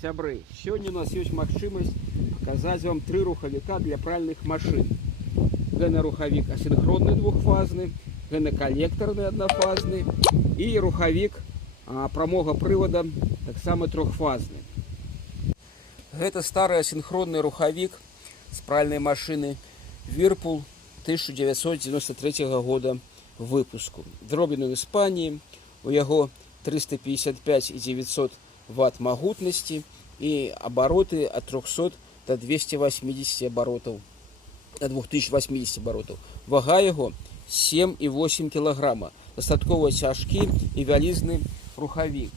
Сябры, сегодня у нас есть магчымасць показать вам 3 рухавіка для пральных машин. Гэта рухавік асінхронны двухфазны, гэта коллекторны однофазны и рухавік прамога прывода таксама трохфазны. Гэта стары асінхронны рухавік з пральнай машины Whirlpool 1993 года выпуску. Зроблены в Іспаніі, у яго 355 и 900 Вт магутнасці и обороты от 300 до 280 оборотов, до 2080 оборотов. Вага его 7,8 кг. Дастаткова цяжкі и вялізны рухавік.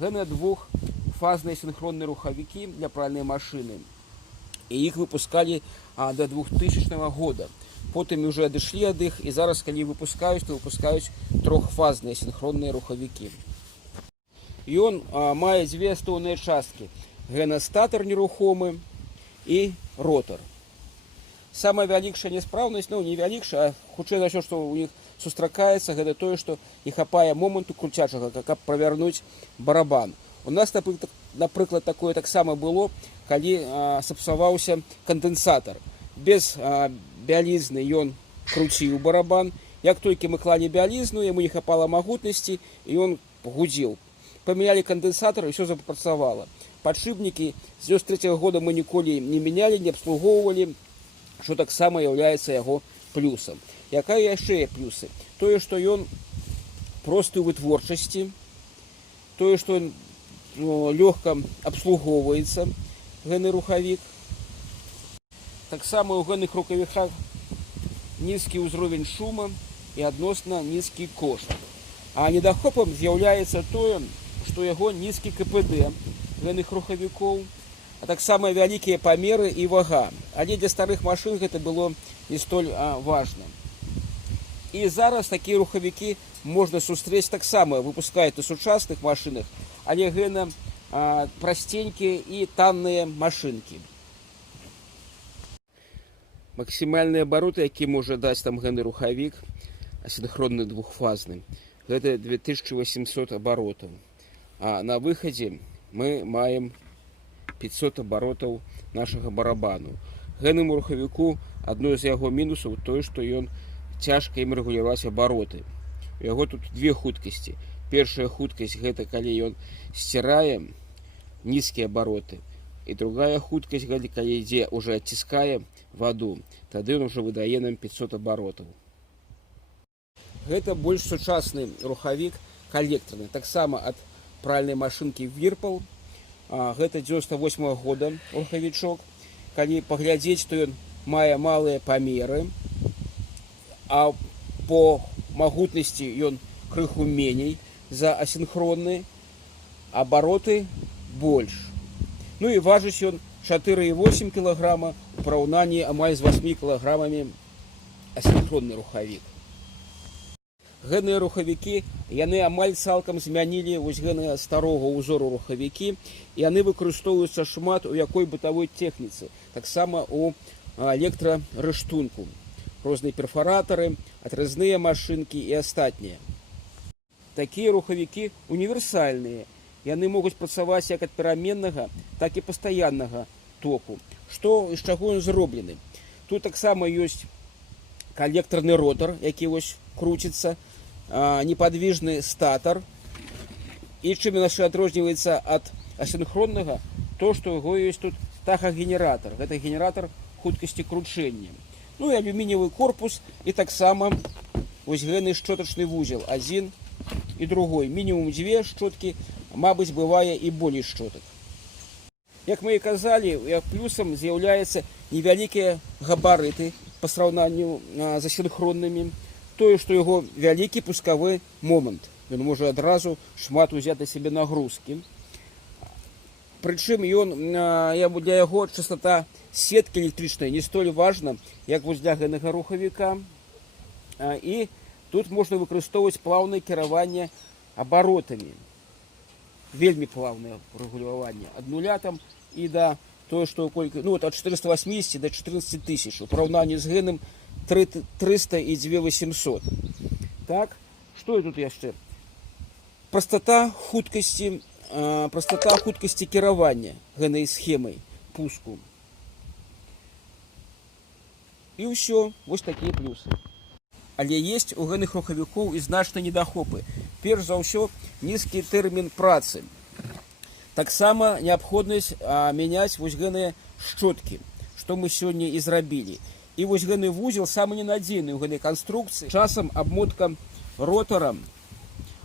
Гэта двухфазныя синхронные рухавікі для пральной машины. И их выпускали до 2000 года. Потом уже адышлі ад іх, и зараз, калі выпускаюць, то выпускаюць трохфазныя синхронные рухавікі. И он мае две асноўныя часткі. Гэта статор нерухомы и ротор. Самая вялікшая няспраўнасць, ну не вялікшая, а хутчэй за ўсё, што у іх сустракаецца, гэта тое, што не хапае моманту крутячага, каб правярнуць барабан. У нас, напрыклад, такое таксама было, калі сапсаваўся кандэнсатар. Без бялізны ён круціў барабан. Як толькі мы клалі бялізну, яму не хапала магутнасці, і ён гудзіў. Поменяли конденсатор, и все запрацавало. Подшипники с 93 года мы ніколі не меняли, не обслуговывали, что так само является его плюсом. Якая яшчэ плюсы? Тое, что ён просты ў вытворчасці, тое, что он легко обслуговывается, гэны рухавік. Так само у гэных рукавіках низкий узровень шума и адносна низкий кошт. А недахопам з'яўляецца тое, што яго нізкі КПД гэных рухавікоў, а таксама вялікія памеры і вага. Але для старых машын гэта было не столь важна. І зараз такія рухавікі можна сустрэць таксама, выпускаюць на сучасных машынах, але гэта прасценькія і танныя машынкі. Максімальныя абароты, які можа даць там гэны рухавік, асінхронны двухфазны, гэта 2800 оборотов. А на выходе мы маем 500 оборотов нашего барабану. Гэтаму рухавіку адно з яго мінусаў тое, што ён цяжка ім рэгуляваць абароты. У яго тут две хуткасці. Першая хуткасць гэта калі ён сцірае нізкія абароты. І другая хуткасць гэта калі ідзе уже адціскае ваду. Тады ён уже выдае нам 500 оборотов. Гэта больш сучасны рухавік коллекторны, таксама ад пральнай машынкі Whirlpool. Гэта 98 года рухавічок. Калі паглядзець, то ён мае малыя памеры, а по магутнасці ён крыху меней за асінхронны, абароты больш. Ну і важыць ён 4,8 кг у параўнанні амаль з 8 кг асінхронны рухавік. Гэтыя рухавікі, яны амаль цалкам змянілі вось гэтага старога ўзору рухавікі, і яны выкарыстоўваюцца шмат у якой бытавой тэхніцы, таксама у электрарэштунку, розныя перфаратары, адрэзныя машынкі і астатнія. Такія рухавікі універсальныя, яны могуць працаваць як ад пераменнага, так і пастаяннага току. Што і з чаго ён зроблены? Тут таксама ёсць коллекторный ротор, які вось круціцца, неподвижный статор. И чым ён яшчэ адрозніваецца ад асінхроннага, то што яго ёсць тут тахагенератор. Гэта генератор хуткасці кручэння. Ну і алюміниевый корпус, і таксама вось гэны шчотачны вузел, адзін і другой. Мінімум дзве шчоткі, мабыць, бывае і болей шчотак. Як мы і казалі, плюсам з'яўляецца невялікія габарыты по сравнанию з асінхроннымі. Тое, што яго вялікі пускавы момант. Ён можа адразу шмат узяць на сябе нагрузкі. Прычым для яго частота сеткі электрычнай не столь важна, як вось для гэтага рухавіка. І тут можна выкарыстоўваць плаўнае кіраванне абаротамі. Вельмі плаўнае рэгуляванне. Ад нуля там і да тое, што ад 480 до 14 тысяч. У параўнанні з гэтым 300 и 2800. Так, что тут яшчэ? Простота хуткасці простота хуткасці кіравання гэтай схемай пуску. І ўсё, вось такія плюсы. Але есть у гэных рухавікоў і значныя недахопы. Перш за ўсё, нізкі тэрмін працы. Таксама неабходнасць мяняць вось гэтыя шчоткі, што мы сёння і зрабілі. І вось гэты вузел самы ненадзейны ў гэтай канструкцыі. Часам абмотка ротара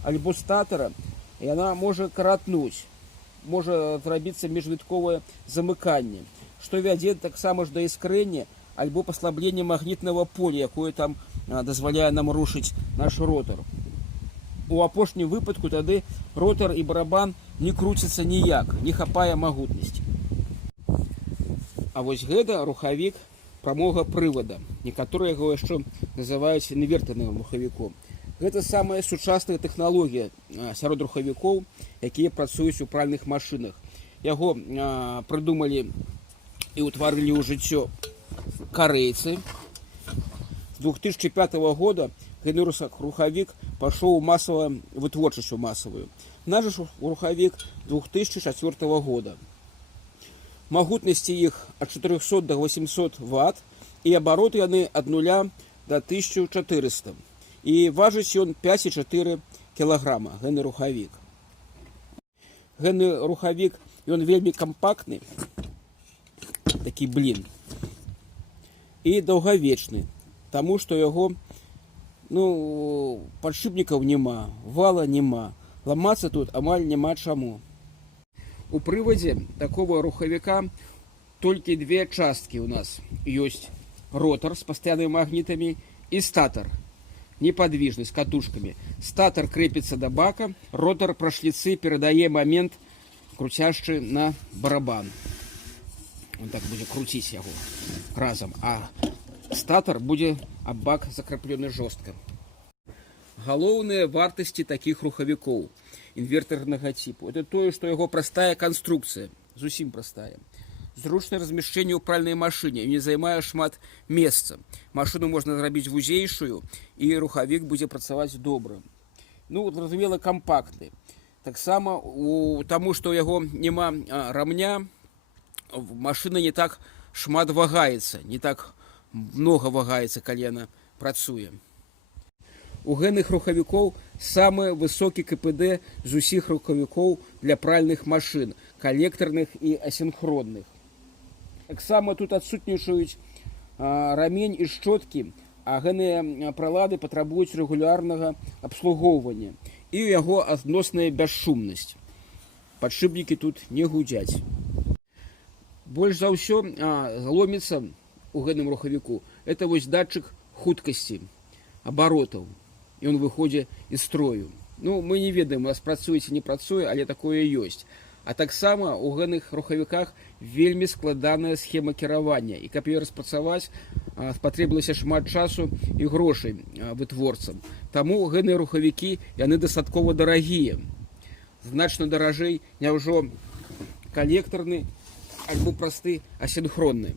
альбо статара, яна можа каратнуць, можа зрабіцца міжвітковае замыканне, што вядзе таксама ж да іскрэння альбо паслаблення магнітнага поля, якое там дазваляе нам рушыць наш ротар. У апошнім выпадку тады ротар і барабан не круцяцца ніяк, не хапае магутнасці. А вось гэта рухавік прамога прывада. Некаторыя яго яшчэ называюць інверторным рухавіком. Гэта самая сучасная тэхналогія сярод рухавікоў, якія працуюць у пральных машынах. Яго прыдумалі і ўтварылі ў жыццё карейцы. З 2005 года гэты рухавік пашоў у масавую вытворчасць масавую. Наш рухавік 2004 года. Магутнасці іх ад 400 до 800 Вт і абароты яны ад 0 до 1400. І важыць ён 5,4 кілаграма, гэты рухавік. Гэты рухавік, ён вельмі кампактны, такі блін, і даўгавечны, таму што яго падшипнікаў няма, вала няма, ламацца тут амаль няма чаму. У прывадзе такого рухавіка толькі две часткі ў нас ёсць: ротар з пастаяннымі магнітамі і статар непадвижны з катушкамі. Статар крэпіцца да бака, ротар пра шліцы перадае момент круцяшчы на барабан. Он так будзе круціць яго разам, а статар будзе аб бак закрэплены жорстка. Галоўныя вартасці такіх рухавікоў інверторнага типу — это тое, што яго простая канструкцыя, зусім простая. Зручнае размяшчэнне ў пральнай машыне, не займае шмат месца. Машыну можна зрабіць вузейшую, і рухавік будзе працаваць добра. Зразумела, кампактны. Таксама таму, што ў яго няма рамня, машына не так шмат вагаецца, не так много вагаецца, калі яна працуе. У гэных рухавікоў самы высокі КПД з усіх рухавікоў для пральных машын, калектарных і асінхронных. Таксама тут адсутнічаюць рамень і шчоткі, а гэтыя прылады патрабуюць рэгулярнага абслугоўвання. І ў яго адносная бясшумнасць. Падшипнікі тут не гудзяць. Больш за ўсё ломіцца у гэтым рухавіку — это вось датчык хуткасці, абаротаў. Ён выходзіць з строю. Мы не ведаем, у нас працуе ці не працуе, але такое ёсць. А таксама у гэтых рухавіках вельмі складаная схема кіравання. І каб яе распрацаваць, спатрэбілася шмат часу і грошай вытворцам. Таму гэтыя рухавікі, яны дастаткова дарагія. Значна даражэй, няўжо калектарны альбо просты асінхронны.